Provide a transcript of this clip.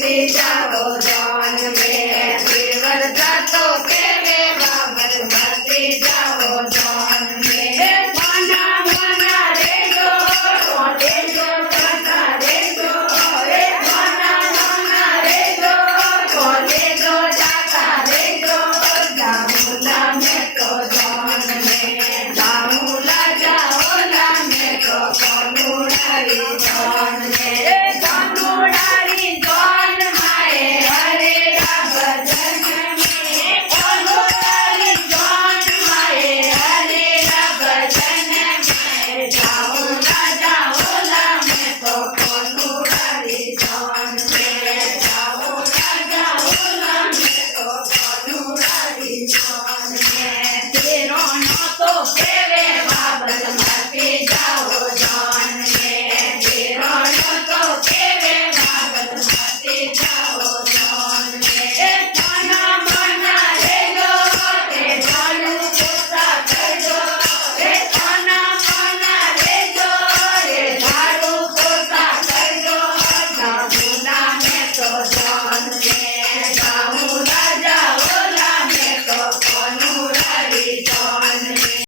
जाओ जान में गिरवर जातो केवे बाबर भरती जाओ जान में मना मना रे जो कोटे जो कथा रे जो रे मना मना रे जो कोटे जो जाता रे जो जाऊला में तो जान में जाऊला जाओला में तो कनुड़ारी जान में कनुड़ारी जान माए हरे भजन में कनुड़ारी जान माए हरे भजन में जाऊला जाओला में तो कनुड़ारी जान में जाऊला जाओला में तो कनुड़ारी जान में तेरो नो तो केवे बाबल मापी जाओ जान में तेरो नो तो केवे बाबल मापी जाओ जान में मना मना रे जो रे झाड़ू पोता कर जो रे मना मना रे जो रे झाड़ू पोता कर जो जाऊला में तो जान में जाऊला जाओला में तो कनुड़ारी जान में